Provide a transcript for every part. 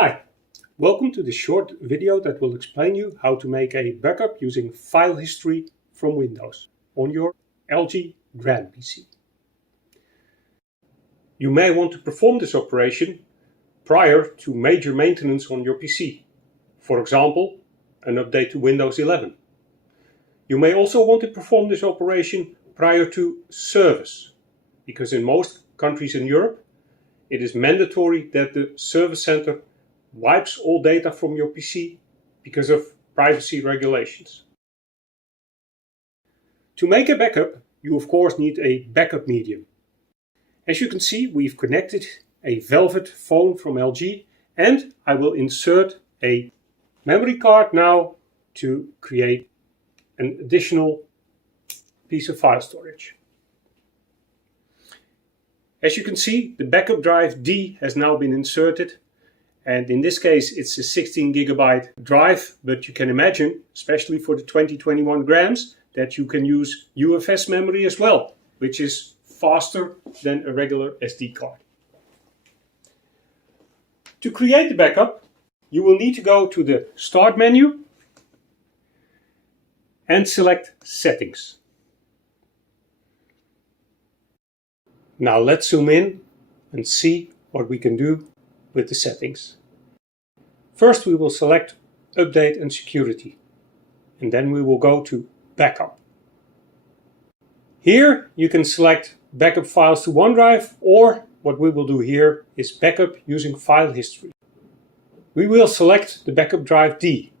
Hi, welcome to this short video that will explain you how to make a backup using file history from Windows on your LG Grand PC. You may want to perform this operation prior to major maintenance on your PC. For example, an update to Windows 11. You may also want to perform this operation prior to service, because in most countries in Europe, it is mandatory that the service center wipes all data from your PC because of privacy regulations. To make a backup, you of course need a backup medium. As you can see, we've connected a Velvet phone from LG, and I will insert a memory card now to create an additional piece of file storage. As you can see, the backup drive D has now been inserted. And in this case, it's a 16 gigabyte drive, but you can imagine, especially for the 2021 grams, that you can use UFS memory as well, which is faster than a regular SD card. To create the backup, you will need to go to the Start menu and select Settings. Now let's zoom in and see what we can do with the settings. First we will select Update and Security, and then we will go to Backup. Here you can select Backup files to OneDrive, or what we will do here is Backup using file history. We will select the backup drive D,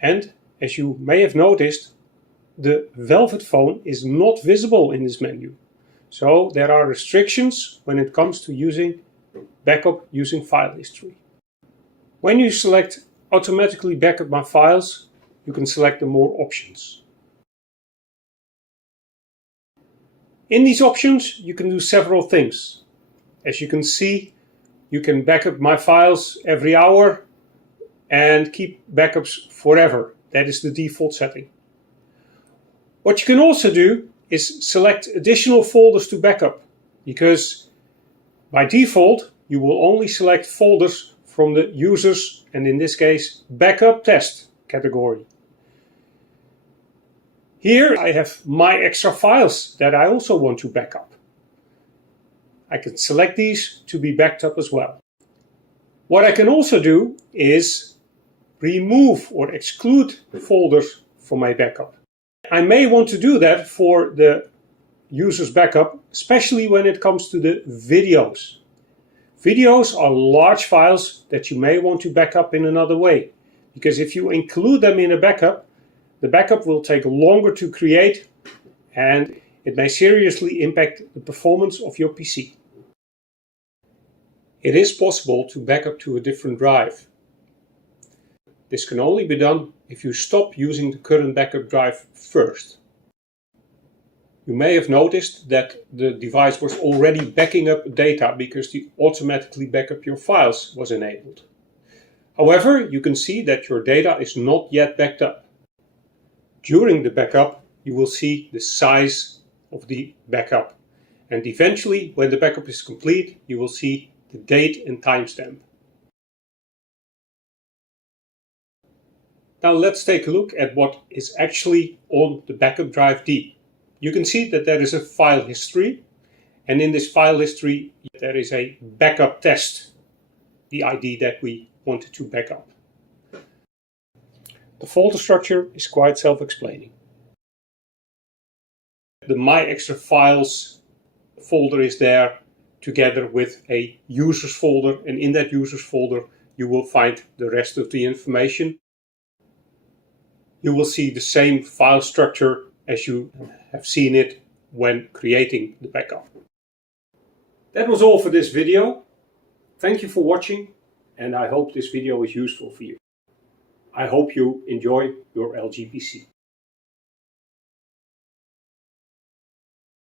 and as you may have noticed, the Velvet phone is not visible in this menu. So there are restrictions when it comes to using backup using file history. When you select Automatically Backup My Files, you can select the More options. In these options, you can do several things. As you can see, you can backup my files every hour and keep backups forever. That is the default setting. What you can also do is select additional folders to backup, because by default, you will only select folders from the users, and in this case, backup test category. Here I have my extra files that I also want to back up. I can select these to be backed up as well. What I can also do is remove or exclude folders from my backup. I may want to do that for the user's backup, especially when it comes to the videos. Videos are large files that you may want to back up in another way, because if you include them in a backup, the backup will take longer to create and it may seriously impact the performance of your PC. It is possible to back up to a different drive. This can only be done if you stop using the current backup drive first. You may have noticed that the device was already backing up data because the automatically backup your files was enabled. However, you can see that your data is not yet backed up. During the backup, you will see the size of the backup. And eventually, when the backup is complete, you will see the date and timestamp. Now let's take a look at what is actually on the backup drive D. You can see that there is a file history, and in this file history there is a backup test, the ID that we wanted to back up. The folder structure is quite self-explaining. The My Extra Files folder is there together with a users folder, and in that users folder you will find the rest of the information. You will see the same file structure as you have seen it when creating the backup. That was all for this video. Thank you for watching, and I hope this video is useful for you. I hope you enjoy your LG PC.